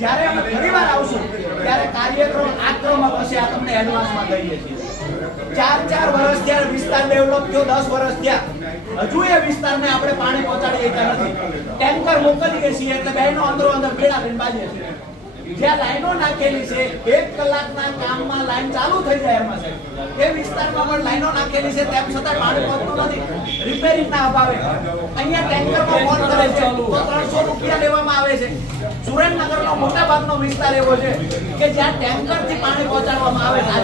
જ્યારે અમે ફરીવાર આવશું ત્યારે કાર્યક્રમ આક્રમક હશે, આ તમને એડવાન્સમાં કહીએ છીએ। 4 વર્ષ થયા વિસ્તાર ડેવલપ થયો, 10 વર્ષ થયા, હજુ એ વિસ્તારને આપણે પાણી પહોંચાડી શક્યા નથી। ટેન્કર મોકલીએ છીએ એટલે બહેનો અંદરો અંદર બેડા લઈને બાજે છે। જ્યાં લાઈનો નાખેલી છે 1 કલાકના કામમાં લાઈન ચાલુ થઈ જાય એમાં છે, એ વિસ્તારમાં પણ લાઈનો નાખેલી છે, તેમ છતાં પાણી પહોંચતું નથી, રિપેરિંગના અભાવે। અહીંયા ટેન્કરમાં ફોન કરે છે તો 300 રૂપિયા લેવામાં આવે છે। સુરેન્દ્રનગરનો મોટા ભાગનો વિસ્તાર એવો છે કે જ્યાં ટેન્કરથી પાણી પહોંચાડવામાં આવે છે।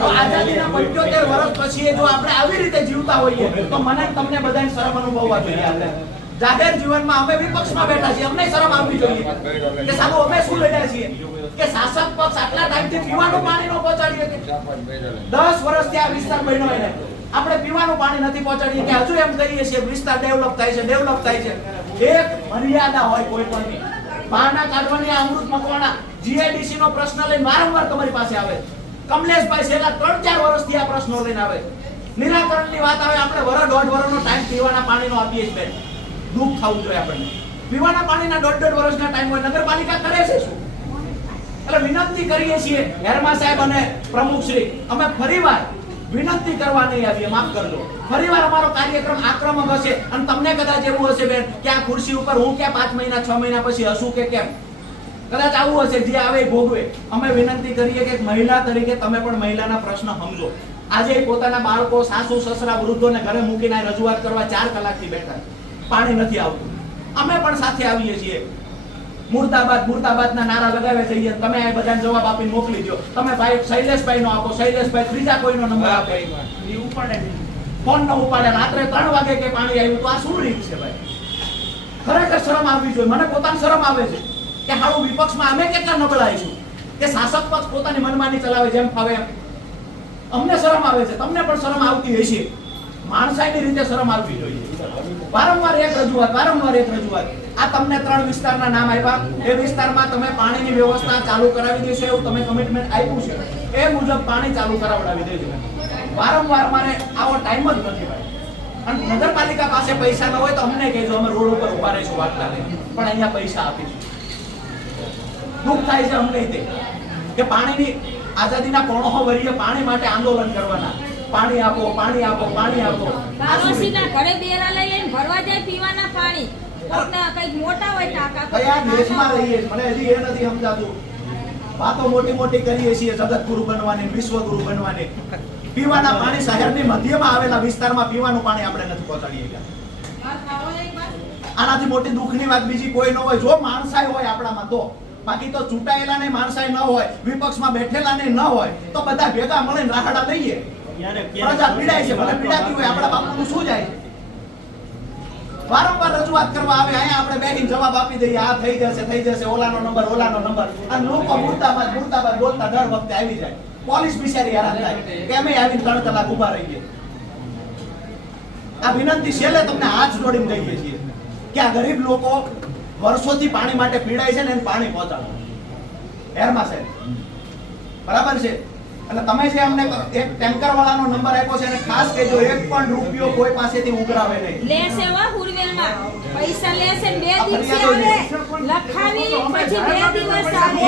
તો આઝાદીના 75 વર્ષ પછી જો આપણે આવી રીતે જીવતા હોઈએ તો મને તમને બધાને શરમ અનુભવવા જોઈએ। આપણે જાહેર જીવનમાં અમે વિપક્ષમાં બેઠા છીએ, અમને શરમ આવવી જોઈએ કે સાહેબ અમે શું લડ્યા છીએ કે શાસક પક્ષ આટલા ટાઈમથી પીવાનું પાણી ન પહોંચાડી શકે। 10 વર્ષથી આ વિસ્તાર બન્યો એને આપણે પીવાનું પાણી નથી પહોંચાડીએ કે હજુ એમ કહીએ છીએ વિસ્તાર ડેવલપ થાય છે, ડેવલપ થાય છે। એક મર્યાદા હોય કોઈ પણની, બહાના કાઢવાની આ અમૃત મકવાણા જીઆઈડીસી નો પ્રશ્ન લઈને વારંવાર તમારી પાસે આવે। કમલેશભાઈ છેલ્લા 3-4 વર્ષથી આ પ્રશ્નો લઈને આવે। નિરાકરણની વાત આવે આપણે વરસ 1.5 વર્ષનો ટાઈમ પીવાના પાણીનો આપીએ છીએ બેન, દુઃખ થવું જોઈએ આપણને। પીવાના પાણીના 1.5 વર્ષના ટાઈમ હોય, નગરપાલિકા કરે છે શું? એટલે વિનંતી કરીએ છીએ હેરમા સાહેબ અને પ્રમુખશ્રી, અમે ફરીવાર વિનંતી કરવા નહીં આવીએ, માફ કરજો। ફરીવાર અમારો કાર્યક્રમ આક્રમક હશે અને તમને કદાચ એવું હશે બેન કે આ ખુરશી ઉપર હું કે 5 મહિના 6 મહિના પછી હસું કે કેમ, કદાચ આવું હશે, જે આવે ભોગવે। અમે વિનંતી કરીએ કે મહિલા તરીકે તમે પણ મહિલાના પ્રશ્ન સમજો। આજે પોતાના બાળકો, સાસુ સસરા, વૃદ્ધોને ઘરે મૂકીને રજૂઆત કરવા 4 કલાકથી બેઠા, પાણી નથી આવતું। અમે પણ સાથે આવીએ છીએ, મુર્દાબાદ મુર્દાબાદના નારા લગાવે જઈએ, તમે આ બધાને જવાબ આપીને મોકલી દો। તમે ભાઈ શૈલેષભાઈ નો આપો, શૈલેષભાઈ ત્રીજા કોઈનો નંબર આપે, ફોન ન ઉપાડે, રાત્રે 3 વાગે કે પાણી આવ્યું, તો આ શું રીત છે ભાઈ? ખરેખર શરમ આવવી જોઈએ। મને પોતાને શરમ આવે છે કે હારું વિપક્ષમાં અમે કેટલા નબળા છું કે શાસક પક્ષ પોતાની મનમાની ચલાવે જેમ ફાવે એમ। અમને શરમ આવે છે, તમને પણ શરમ આવતી હશે, માણસાઈની રીતે શરમ આવવી જોઈએ। વારંવાર એક રજૂઆત આ તમને 3 વિસ્તારના નામ આપ્યા, એ વિસ્તારમાં તમે પાણીની વ્યવસ્થા ચાલુ કરાવી દેશો એવું તમે કમિટમેન્ટ આપ્યું છે, એ મુજબ પાણી ચાલુ કરાવડાવી દેજો। વારંવાર મારે આવો ટાઈમ જ નથી ભાઈ। અને નગરપાલિકા પાસે પૈસા ન હોય તો અમને કહેજો, અમે રોડ ઉપર ઉભા રહીશું વાટલા લઈને, પણ અહીંયા પૈસા આપીશું। દુઃખ થાય છે અમને તે કે પાણીની આઝાદીના 50 વર્ષે પાણી માટે આંદોલન કરવાના, પાણી આપો, પાણી આપો, પાણી આપો। પાડોશીના ઘરે બેરા લઈ લઈને ભરવા જાય પીવાના પાણી, કોકના કઈક મોટા હોય ટાંકા, કયા દેશમાં રહીએ મને હજી એ નથી સમજાતું। વાતો મોટી કરીએ છીએ જગતગુરુ બનવાની, વિશ્વગુરુ બનવાની, પીવાના પાણી શહેરની મધ્યમાં આવેલા વિસ્તારમાં પીવાનું પાણી આપણે નથી પહોંચાડી શક્યા। આનાથી મોટી દુઃખની વાત બીજી કોઈ ન હોય, જો માણસાઈ હોય આપણામાં તો। બાકી તો ચૂંટાયેલા ને માણસાઈ ન હોય, વિપક્ષમાં બેઠેલા ને ન હોય, તો બધા ભેગા મળીને રાહડા લઈએ। પ્રજા પીડાય છે, ભલે પીડાતી હોય, આપણા બાપુનું શું જાય? વારંવાર રજૂઆત કરવા આવે, અહીંયા આપણે બેહીને જવાબ આપી દઈએ, આ થઈ જશે, ઓલાનો નંબર, અને લોકો મુર્દાબાદ બોલતા દર વખતે આવી જાય। પોલીસ બિચારી હેરાન થાય કે અમે આવીને 3 કલાક ઉભા રહીએ। આ વિનંતી છેલ્લે તમને હાથ જોડીને કહીએ છીએ કે આ ગરીબ લોકો વર્ષોથી પાણી માટે પીડાય છે ને એને પાણી પહોંચાડો। હેરમા સાહેબ બરાબર છે, એટલે તમે જે અમને એક ટેન્કર વાળાનો નંબર આપ્યો છે અને ખાસ કહેજો 1 પણ રૂપિયો કોઈ પાસેથી ઉઘરાવે નહીં। લેશે વા હુરવેલમાં પૈસા લેશે, 2 દિવસે આવે લખાવી, પછી 2 દિવસ આવે।